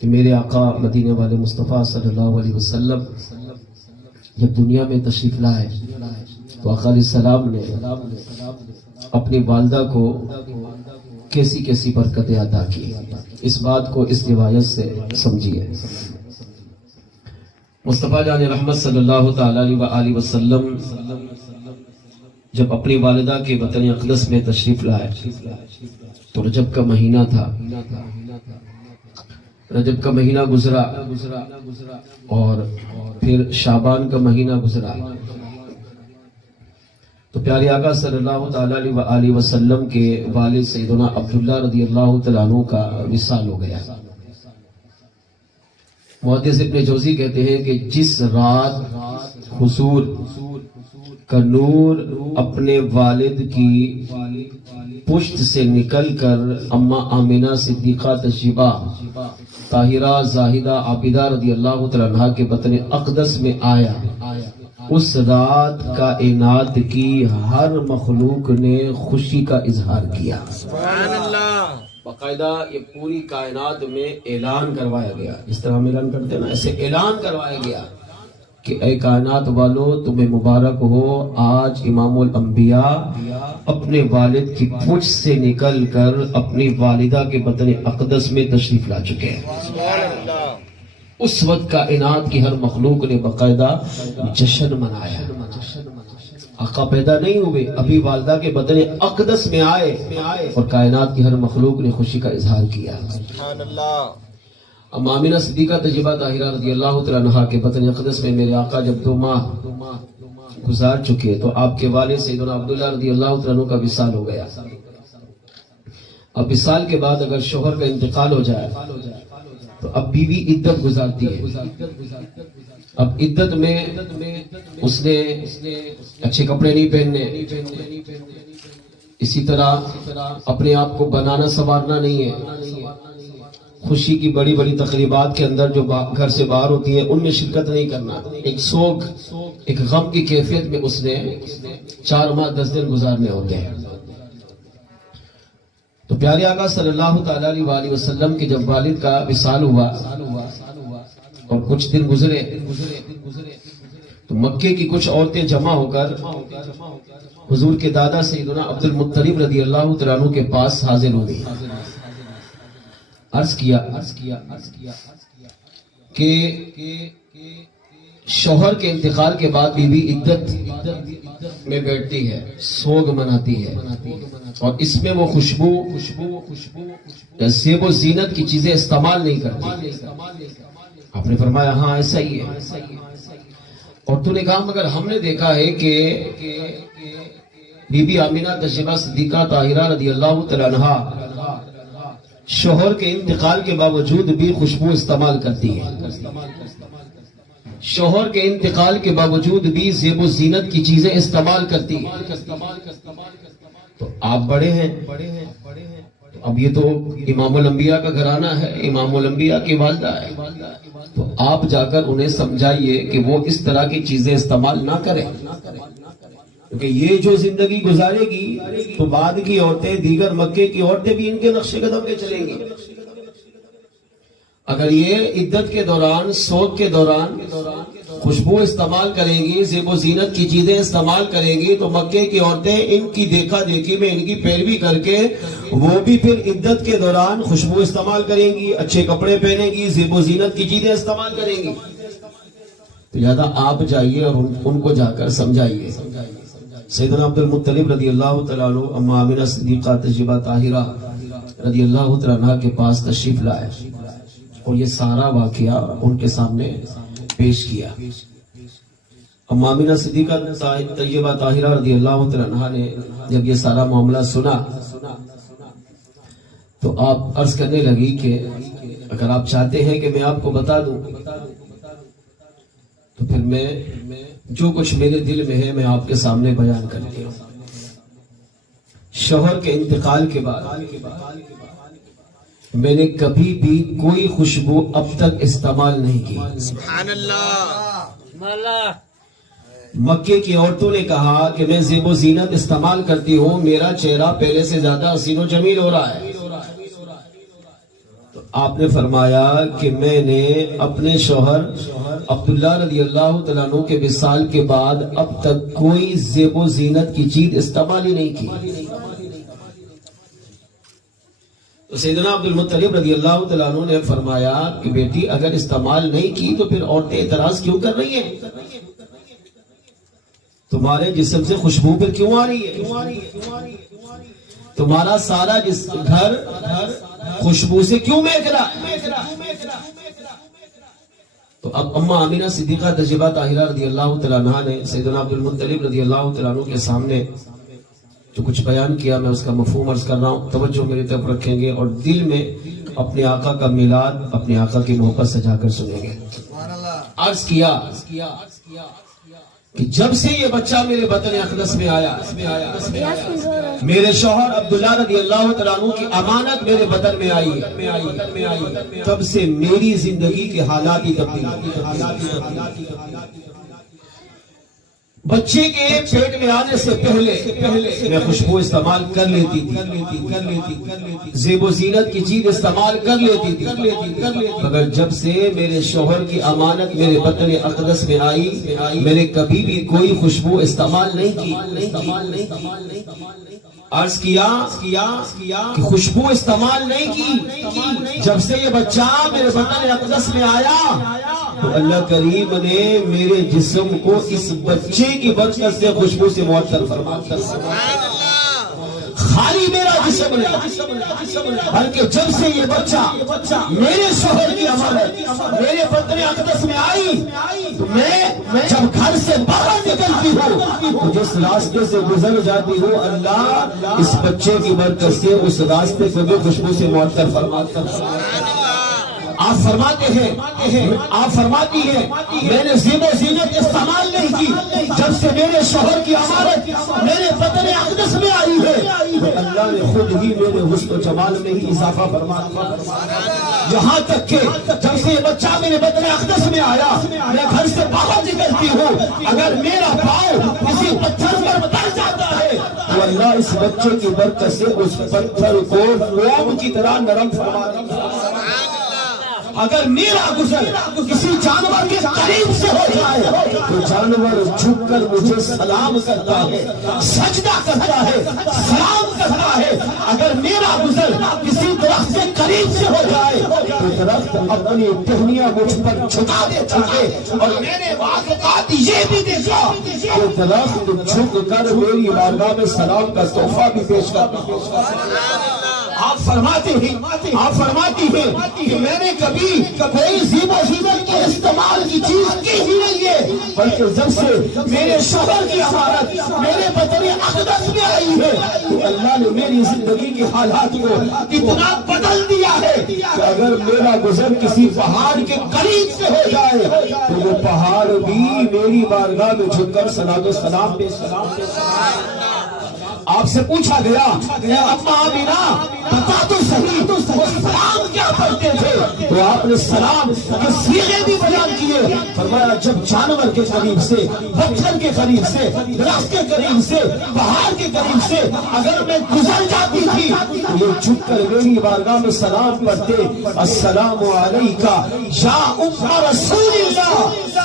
کہ میرے آقا مدینے والے مصطفیٰ صلی اللہ علیہ وسلم جب دنیا میں تشریف لائے تو آقا علیہ السلام نے اپنی والدہ کو کیسی کیسی برکتیں عطا کی. اس بات کو اس روایت سے سمجھیے. مصطفیٰ جان رحمت صلی اللہ تعالی علیہ وسلم جب اپنی والدہ کے وطن اقدس میں تشریف لائے تو رجب کا مہینہ تھا. رجب کا مہینہ گزرا اور پھر شعبان کا مہینہ گزرا تو پیارے آقا صلی اللہ تعالی علیہ وسلم کے والد سیدنا عبداللہ رضی اللہ تعالیٰ عنہ کا وصال ہو گیا. محدث ابن جوزی کہتے ہیں کہ جس رات حضور کا نور اپنے والد کی پشت سے نکل کر اما آمنہ صدیقہ تشریفہ طاہرہ زاہدہ عابدہ رضی اللہ تعالیٰ عنہ کے وطن اقدس میں آیا، اس رات کائنات کی ہر مخلوق نے خوشی کا اظہار کیا. سبحان اللہ. باقاعدہ یہ پوری کائنات میں اعلان کروایا گیا، جس طرح ہم اعلان کرتے ہیں نا، ایسے اعلان کروایا گیا کہ اے کائنات والو تمہیں مبارک ہو، آج امام الانبیاء اپنے والد کی پشت سے نکل کر اپنی والدہ کے وطن اقدس میں تشریف لا چکے ہیں. سبحان اللہ. اس وقت کائنات کی ہر مخلوق نے باقاعدہ جشن منایا. آقا پیدا نہیں ہوئے، ابھی والدہ کے وطن اقدس میں آئے اور کائنات کی ہر مخلوق نے خوشی کا اظہار کیا. سبحان اللہ. ام آمنہ صدیقہ طیبہ طاہرہ رضی اللہ تعالیٰ عنہا کے وطن اقدس میں میرے آقا جب 2 ماہ گزار چکے تو آپ کے والد سیدنا عبداللہ رضی اللہ تعالیٰ عنہ کا وصال ہو گیا. اب وصال کے بعد اگر شوہر کا انتقال ہو جائے تو اب بیوی عدت گزارتی ہے. اب عدت میں اس نے اچھے کپڑے نہیں پہننے، اسی طرح اپنے آپ کو بنانا سنوارنا نہیں ہے، خوشی کی بڑی بڑی تقریبات کے اندر جو گھر سے باہر ہوتی ہیں ان میں شرکت نہیں کرنا. ایک سوگ، ایک غم کی کیفیت میں اس نے 4 ماہ 10 دن گزارنے ہوتے ہیں. تو پیارے آقا صلی اللہ تعالی علیہ وسلم کے جب والد کا وصال ہوا اور کچھ دن گزرے تو مکے کی کچھ عورتیں جمع ہو کر حضور کے دادا سیدنا عبد المطلب رضی اللہ تعالیٰ عنہ کے پاس حاضر ہو گئی. عرض کیا کہ شوہر کے انتقال کے بعد بیوی عدت میں بیٹھتی ہے، سوگ مناتی ہے اور اس میں وہ خوشبو زیب و زینت کی چیزیں استعمال نہیں کرتی. آپ نے فرمایا ہاں ایسا ہی ہے. اور تو نے کہا مگر ہم نے دیکھا ہے کہ بی بی آمنہ تشریفہ صدیقہ طاہرہ رضی اللہ تعالیٰ عنہا شوہر کے انتقال کے باوجود بھی خوشبو استعمال کرتی ہے، شوہر کے انتقال کے باوجود بھی زیب و زینت کی چیزیں استعمال کرتی ہے. تو آپ بڑے ہیں، اب یہ تو امام الانبیاء کا گھرانہ ہے، امام الانبیاء کی والدہ ہے، تو آپ جا کر انہیں سمجھائیے کہ وہ اس طرح کی چیزیں استعمال نہ کریں، کیونکہ یہ جو زندگی گزارے گی تو بعد کی عورتیں، دیگر مکے کی عورتیں بھی ان کے نقش قدم پہ چلیں گی. اگر یہ عدت کے دوران، سوگ کے دوران خوشبو استعمال کریں گی، زیب و زینت کی چیزیں استعمال کریں گی تو مکے کی عورتیں ان کی دیکھا دیکھی میں ان کی پیروی کر کے وہ بھی پھر عدت کے دوران خوشبو استعمال کریں گی، اچھے کپڑے پہنیں گی، زیب و زینت کی چیزیں استعمال کریں گی. تو لہذا آپ جائیے اور ان کو جا کر سمجھائیے. سیدنا عبد المطلب رضی اللہ تعالیٰ عنہ ام آمنہ صدیقہ طیبہ طاہرہ رضی اللہ تعالیٰ عنہ کے پاس تشریف لائے اور یہ سارا واقعہ ان کے سامنے پیش کیا. ام آمنہ صدیقہ طیبہ طاہرہ رضی اللہ تعالیٰ عنہ نے جب یہ سارا معاملہ سنا تو آپ عرض کرنے لگی کہ اگر آپ چاہتے ہیں کہ میں آپ کو بتا دوں تو پھر میں جو کچھ میرے دل میں ہے میں آپ کے سامنے بیان کرتی ہوں. شوہر کے انتقال کے بعد میں نے کبھی بھی کوئی خوشبو اب تک استعمال نہیں کی. سبحان اللہ. مکے کی عورتوں نے کہا کہ میں زیب و زینت استعمال کرتی ہوں، میرا چہرہ پہلے سے زیادہ حسین و جمیل ہو رہا ہے. تو آپ نے فرمایا کہ میں نے اپنے شوہر عبداللہ رضی اللہ تعالیٰ عنہ کے وصال کے بعد اب تک کوئی زیب و زینت کی چیز استعمال ہی نہیں کی. تو سیدنا عبد المطلب رضی اللہ تعالیٰ عنہ نے فرمایا کہ بیٹی اگر استعمال نہیں کی تو پھر عورتیں اعتراض کیوں کر رہی ہیں؟ تمہارے جسم سے خوشبو پھر کیوں آ رہی ہے؟ تمہارا سارا گھر خوشبو سے کیوں مہک رہا ہے؟ تو اب اماں آمینہ صدیقہ تجربہ طاہرہ رضی اللہ تعالیٰ عنہ نے سیدنا عبد المطلب رضی اللہ تعالیٰ عنہ کے سامنے جو کچھ بیان کیا میں اس کا مفہوم عرض کر رہا ہوں، توجہ میری طرف رکھیں گے اور دل میں اپنے آقا کا میلاد، اپنے آقا کی محبت سجا کر سنیں گے. عرض کیا کہ جب سے یہ بچہ میرے بطن اقدس میں آیا، میرے شوہر عبداللہ رضی اللہ تعالیٰ عنہ کی امانت میرے بطن میں آئی، تب سے میری زندگی کے حالات ہی تبدیل ہوئے. بچے کے پیٹ میں آنے سے پہلے میں خوشبو استعمال کر لیتی تھی، زیب و زینت کی چیز استعمال کر لیتی تھی، مگر جب سے میرے شوہر کی امانت میرے بطن اقدس میں آئی میں نے کبھی بھی کوئی خوشبو استعمال نہیں کی. عرض کیا کہ خوشبو استعمال نہیں کی. جب سے یہ بچہ میرے بطن اقدس میں آیا تو اللہ کریم نے میرے جسم کو اس بچے کی برکت سے خوشبو سے معطر فرما کر خالی میرا جسم نہیں بلکہ جب سے یہ بچہ میرے شوہر کی امانت میرے بطن اقدس میں آئی تو میں جب گھر سے باہر نکلتی ہوں جس راستے سے گزر جاتی ہوں اللہ اس بچے کی برکت سے اس راستے کو بھی خوشبو سے معطر فرما کر. آپ فرماتی ہیں میں نے زیب و زینت استعمال نہیں کی. جب سے میرے شوہر کی امانت میرے بطن اقدس میں آئی ہے تو اللہ نے خود ہی میرے حسن و جمال میں ہی اضافہ فرما دیا. یہاں تک کہ جب سے یہ بچہ میرے بطن اقدس میں آیا میں گھر سے باہر نکلتی ہوں اگر میرا پاؤں کسی پتھر پر پڑ جاتا ہے تو اللہ اس بچے کی برکت سے اس پتھر کو موم کی طرح نرم فرما دیتا. اگر میرا گزر کسی جانور کے قریب سے ہو جائے تو جانور جھک کر مجھے سلام کرتا ہے، سجدہ کرتا ہے، سلام کرتا ہے. اگر میرا گزر کسی درخت کے قریب سے ہو جائے تو درخت اپنی ٹہنیاں مجھ پر جھکا دیتا ہے. اور میں نے واقعات یہ بھی دیکھا کہ درخت جھک کر میری بارگاہ میں سلام کا تحفہ بھی پیش کرتا ہے. آپ فرماتی ہیں کہ میں نے کبھی کوئی زیب و زینت کے استعمال کی چیز کی ہی نہیں ہے بلکہ جب سے میرے شوہر کی امانت میرے بطن اقدس میں آئی ہے تو اللہ نے میری زندگی کے حالات کو اتنا بدل دیا ہے کہ اگر میرا گزر کسی پہاڑ کے قریب سے ہو جائے تو وہ پہاڑ بھی میری بارگاہ میں جھک کر صلاۃ و سلام پہ آپ سے پوچھا گیا اما آمینہ بتا تو صحیح وہ سلام کیا پڑھتے تھے تو آپ نے سلام کے صیغے بھی بیان کیے. فرمایا جب جانور کے قریب سے، پتھر کے قریب سے، درخت کے قریب سے، پہاڑ کے قریب سے اگر میں گزر جاتی تھی تو یہ جھک کر میری بارگاہ میں سلام پڑھتے السلام علیکہ یا ام رسول اللہ،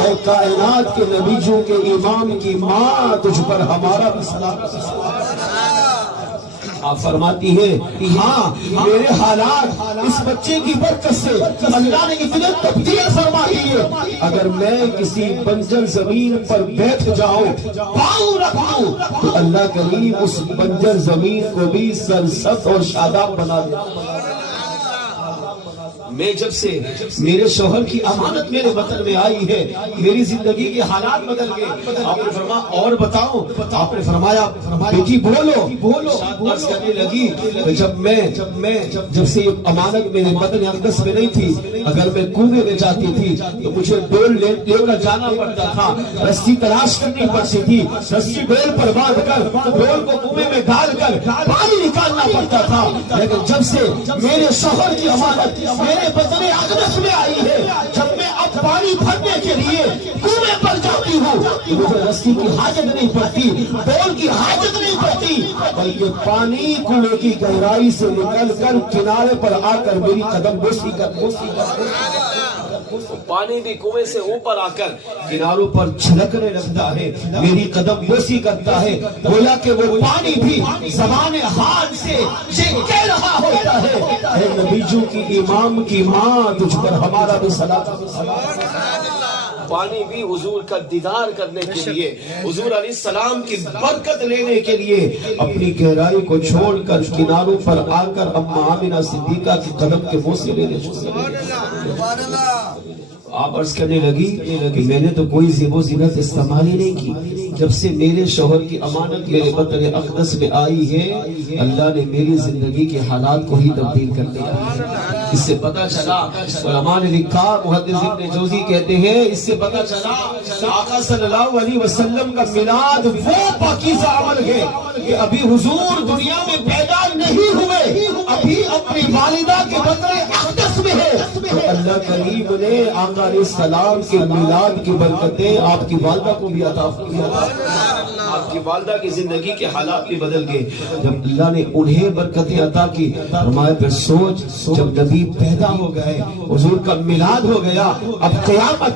اے کائنات کے نبیوں کے امام کی ماں تجھ پر ہمارا بھی سلام. آپ فرماتی ہیں ہاں میرے حالات اس بچے کی برکت سے اللہ نے اتنے تبدیل فرما دیے. اگر میں کسی بنجر زمین پر بیٹھ جاؤں پاؤں رکھوں تو اللہ کریم اس بنجر زمین کو بھی سرسبز اور شاداب بنا دیتا. میں جب سے میرے شوہر کی امانت میرے وطن میں آئی ہے میری زندگی کے حالات بدل گئے. آپ نے فرمایا اور بتاؤ، آپ نے فرمایا بیٹی بولو. عرض کرنے لگی جب سے امانت میرے وطن اقدس میں نہیں تھی اگر میں کنویں میں جاتی تھی تو مجھے ڈول لے کر جانا پڑتا تھا، رسی تلاش کرنی پڑتی تھی، رسی ڈول پر باندھ کر ڈول کو کنویں میں ڈال کر پانی نکالنا پڑتا تھا. لیکن جب سے میرے شوہر کی امانت میرے بطن اقدس میں آئی ہے جب میں اب پانی بھرنے کے لیے کنویں پر جاتی ہوں ہوں مجھے رسی کی حاجت نہیں پڑتی، ڈول کی حاجت نہیں پڑتی، بلکہ پانی کنویں کی گہرائی سے نکل کر کنارے پر آ کر میری قدم بوسی پانی بھی کنویں سے اوپر آ کر کناروں پر چھلکنے لگتا ہے، میری قدم بوسی کرتا ہے، گویا کہ وہ پانی بھی زبان حال سے یہ کہہ رہا ہوتا ہے، اے نبیوں کی امام کی ماں تجھ پر ہمارا بھی صلاۃ۔ پانی بھی حضور کا دیدار کرنے کے لیے، حضور علیہ السلام کی برکت لینے کے لیے اپنی گہرائی کو چھوڑ کر کناروں پر آ کر اماں آمنہ صدیقہ کی قدم کے بوسے لینے آپ عرض کرنے لگی کہ میں نے تو کوئی زیب و زینت استعمال ہی نہیں کی، جب سے میرے شوہر کی امانت میرے بطن اقدس میں آئی ہے اللہ نے میری زندگی کے حالات کو ہی تبدیل کر دیا۔ اس سے پتا چلا، علماء نے لکھا، محدث ابن جوزی کہتے ہیں اس سے پتا چلا آقا صلی اللہ علیہ وسلم کا میلاد وہ پاکیزہ عمل ہے کہ ابھی حضور دنیا میں پیدا نہیں ہوئے، ابھی اپنی والدہ کے بطن اقدس میں ہے، تو اللہ کریم نے آقا علیہ السلام کے میلاد کی برکتیں آپ کی والدہ کو بھی عطا کیا، آپ کی والدہ کی زندگی کے حالات بھی بدل گئے جب اللہ نے انہیں برکتیں عطا کی۔ فرمایا پھر سوچ، جب نبی پیدا ہو گئے، حضور کا میلاد ہو گیا، اب قیامت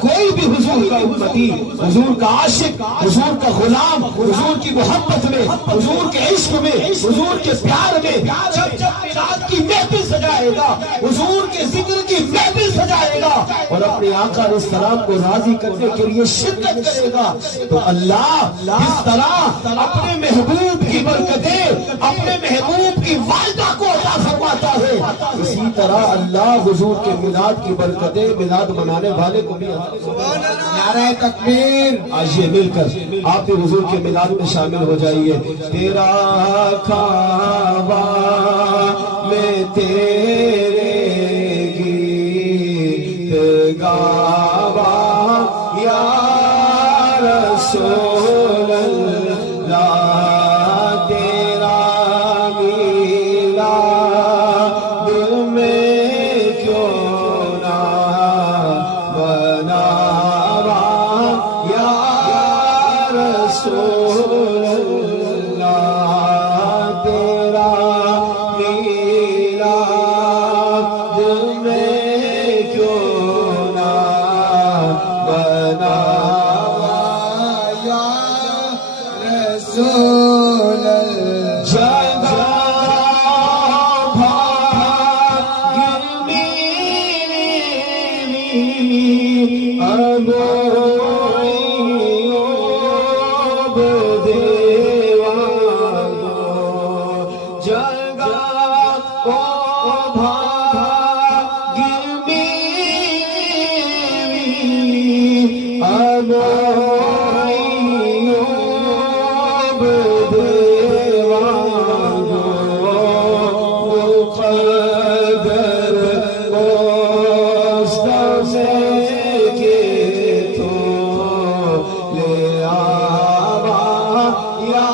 کوئی بھی حضور کا امتی، حضور کا عاشق، حضور کا غلام، حضور کی محبت میں، حضور کے عشق میں، حضور کے پیار میں جب میلاد کی محفل سجائے گا، حضور کے ذکر کی محفل سجائے گا اور اپنے آقا علیہ السلام کو راضی کرنے کے لیے شرکت کرے گا، تو اللہ اس طرح اپنے محبوب کی برکتیں اپنے محبوب کی والدہ کو عطا فرماتا ہے، اسی طرح اللہ حضور کے میلاد کی برکتیں میلاد منانے والے کو بھی عطا فرماتا ہے۔ نعرہ تکبیر! آج یہ مل کر آپ بھی حضور کے میلاد میں شامل ہو جائیے۔ تیرا کعبہ میں تیرے گیت گاوا یا رسول اللہ، تیرا میلاد میں کیوں نہ مناوا یا رسول اللہ، تیرا میلاد میں کیوں نہ مناوا یا رسول اللہ۔ جگہ بھاگ میری ابویوب دیوانو، جگہ بھاگ میری ابویوب دیوانو، مقدر مستمع کے تو لے آوا یا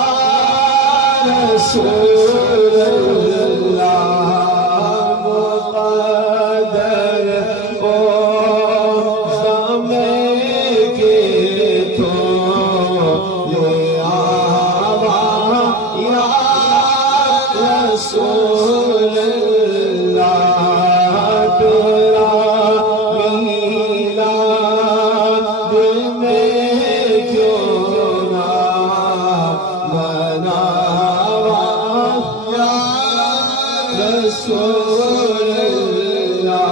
رسول اللہ، مقدر مستمع کے تو لے آوا یا رسول اللہ، تیرا میلاد میں کیوں نہ مناوا یا رسول اللہ۔